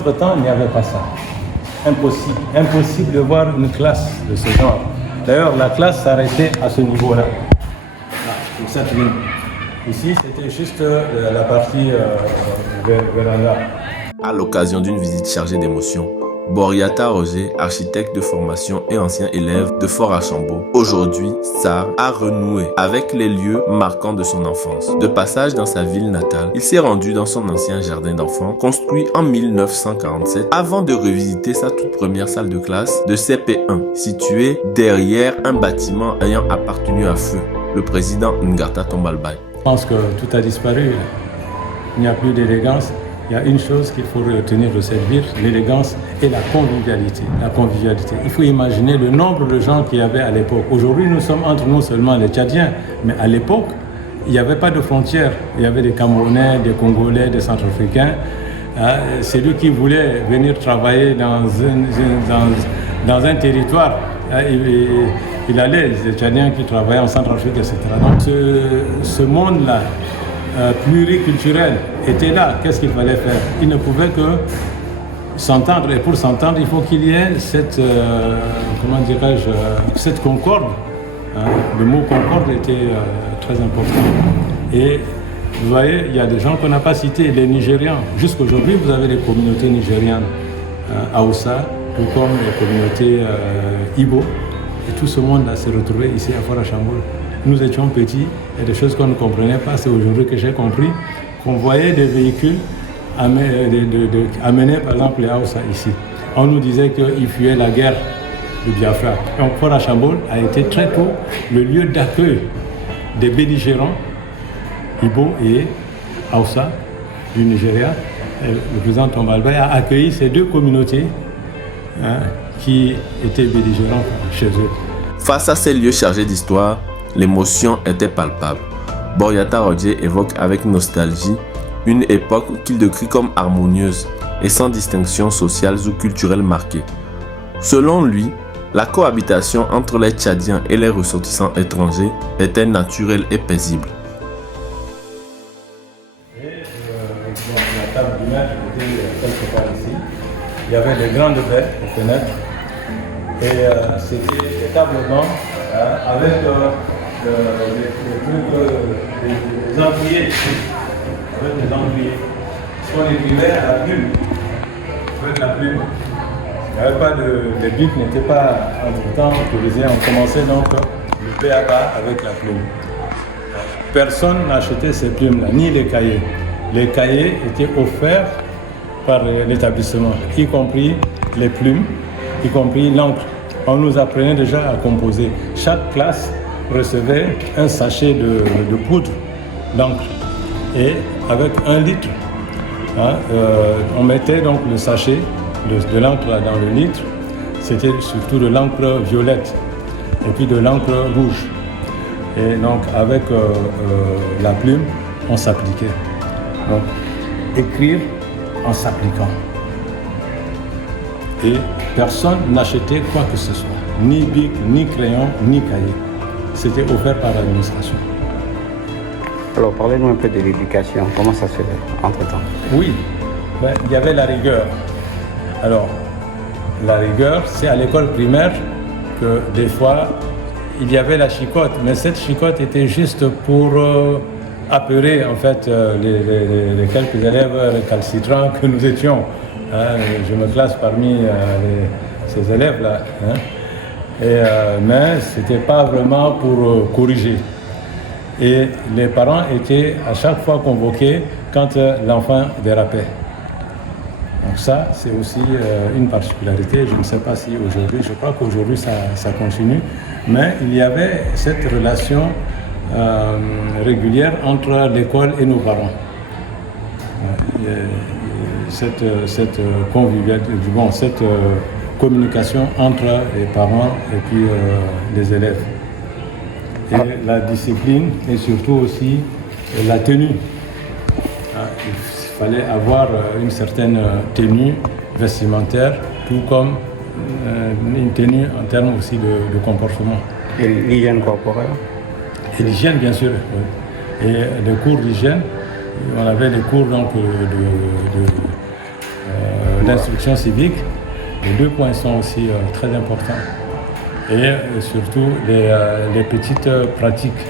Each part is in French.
Entre-temps, il n'y avait pas ça. Impossible. Impossible de voir une classe de ce genre. D'ailleurs, la classe s'arrêtait à ce niveau-là. Pour cette ligne. Ici, c'était juste la partie véranda. À l'occasion d'une visite chargée d'émotions, Boriata Roger, architecte de formation et ancien élève de Fort Archambault, aujourd'hui Sarr, a renoué avec les lieux marquants de son enfance. De passage dans sa ville natale, il s'est rendu dans son ancien jardin d'enfants, construit en 1947, avant de revisiter sa toute première salle de classe de CP1, située derrière un bâtiment ayant appartenu à Feu, le président Ngarta Tombalbaye. Je pense que tout a disparu. Il n'y a plus d'élégance. Il y a une chose qu'il faut retenir de cette ville, l'élégance et la convivialité. La convivialité. Il faut imaginer le nombre de gens qu'il y avait à l'époque. Aujourd'hui, nous sommes entre nous seulement les Tchadiens, mais à l'époque, il n'y avait pas de frontières. Il y avait des Camerounais, des Congolais, des Centrafricains. Celui qui voulait venir travailler dans un territoire, il allait, les Tchadiens qui travaillaient en Centrafrique, etc. Donc ce monde-là, pluriculturel, était là. Qu'est-ce qu'il fallait faire? Il ne pouvait que s'entendre. Et pour s'entendre, il faut qu'il y ait cette, cette concorde. Le mot concorde était très important. Et vous voyez, il y a des gens qu'on n'a pas cités, les Nigérians. Jusqu'aujourd'hui, vous avez les communautés nigérianes, Hausa, tout comme les communautés Ibo. Et tout ce monde-là s'est retrouvé ici à Fort Archambault. Nous étions petits, et des choses qu'on ne comprenait pas, c'est aujourd'hui que j'ai compris qu'on voyait des véhicules amener par exemple les Hausa ici. On nous disait qu'ils fuyaient la guerre de Biafra. Donc Fort Archambault a été très tôt le lieu d'accueil des belligérants, Ibo et Hausa du Nigeria. Et le président Tombalbaye a accueilli ces deux communautés qui étaient belligérants chez eux. Face à ces lieux chargés d'histoire, l'émotion était palpable. Boriata Roger évoque avec nostalgie une époque qu'il décrit comme harmonieuse et sans distinction sociale ou culturelle marquée. Selon lui, la cohabitation entre les Tchadiens et les ressortissants étrangers était naturelle et paisible. La table du maître était quelque part ici. Il y avait des grandes baies aux fenêtres et c'était des tables blancs avec des andouillés ici, avec des andouillés. Ce qu'on écrivait à la plume, avec la plume. Il n'y avait pas les bics n'étaient pas entre-temps autorisés. On commençait donc le B.A.B.A. avec la plume. Personne n'achetait ces plumes-là, ni les cahiers. Les cahiers étaient offerts par l'établissement, y compris les plumes, y compris l'encre. On nous apprenait déjà à composer. Chaque classe recevait un sachet de poudre d'encre. Et avec 1 litre, on mettait donc le sachet de l'encre dans le litre. C'était surtout de l'encre violette et puis de l'encre rouge. Et donc avec la plume, on s'appliquait. Donc écrire en s'appliquant. Et personne n'achetait quoi que ce soit, ni bic, ni crayon, ni cahier. C'était offert par l'administration. Alors parlez-nous un peu de l'éducation, comment ça se fait entre-temps? Oui, il y avait la rigueur. Alors, la rigueur, c'est à l'école primaire que des fois, il y avait la chicotte, mais cette chicotte était juste pour apeurer en fait les quelques élèves récalcitrants que nous étions. Je me classe parmi ces élèves-là. Mais ce n'était pas vraiment pour corriger. Et les parents étaient à chaque fois convoqués quand l'enfant dérapait. Donc ça, c'est aussi une particularité. Je ne sais pas si aujourd'hui, je crois qu'aujourd'hui ça continue, mais il y avait cette relation régulière entre l'école et nos parents. Cette convivialité, cette communication entre les parents et puis les élèves. Et la discipline et surtout aussi la tenue. Il fallait avoir une certaine tenue vestimentaire, tout comme une tenue en termes aussi de comportement. Et l'hygiène corporelle? Et l'hygiène, bien sûr. Oui. Et les cours d'hygiène, on avait des cours donc, l'instruction civique. Les 2 points sont aussi très importants. Et surtout les petites pratiques,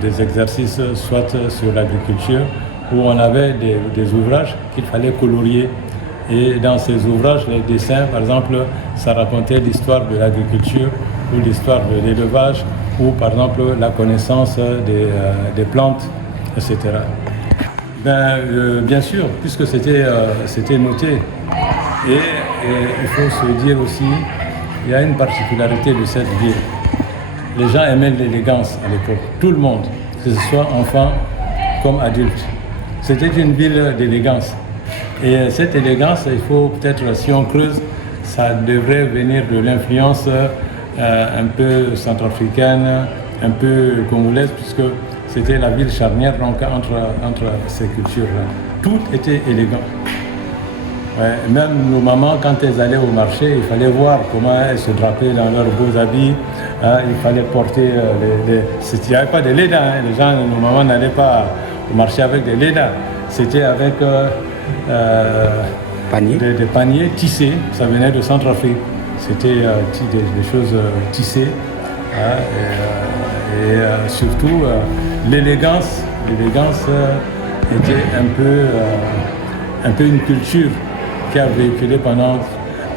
des exercices, soit sur l'agriculture, où on avait des ouvrages qu'il fallait colorier. Et dans ces ouvrages, les dessins, par exemple, ça racontait l'histoire de l'agriculture ou l'histoire de l'élevage ou, par exemple, la connaissance des plantes, etc. Bien sûr, puisque c'était noté. Et il faut se dire aussi, il y a une particularité de cette ville. Les gens aimaient l'élégance à l'époque, tout le monde, que ce soit enfant comme adulte. C'était une ville d'élégance. Et cette élégance, il faut peut-être, si on creuse, ça devrait venir de l'influence un peu centrafricaine, un peu congolaise, puisque c'était la ville charnière donc, entre ces cultures-là. Tout était élégant. Ouais, même nos mamans, quand elles allaient au marché, il fallait voir comment elles se drapaient dans leurs beaux habits. Il fallait porter il n'y avait pas de léda. Les gens, nos mamans n'allaient pas au marché avec des lédas. C'était avec des paniers tissés. Ça venait de Centrafrique. C'était des choses tissées. Et surtout, l'élégance était un peu une culture qui a véhiculé pendant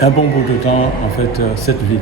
un bon bout de temps en fait cette ville.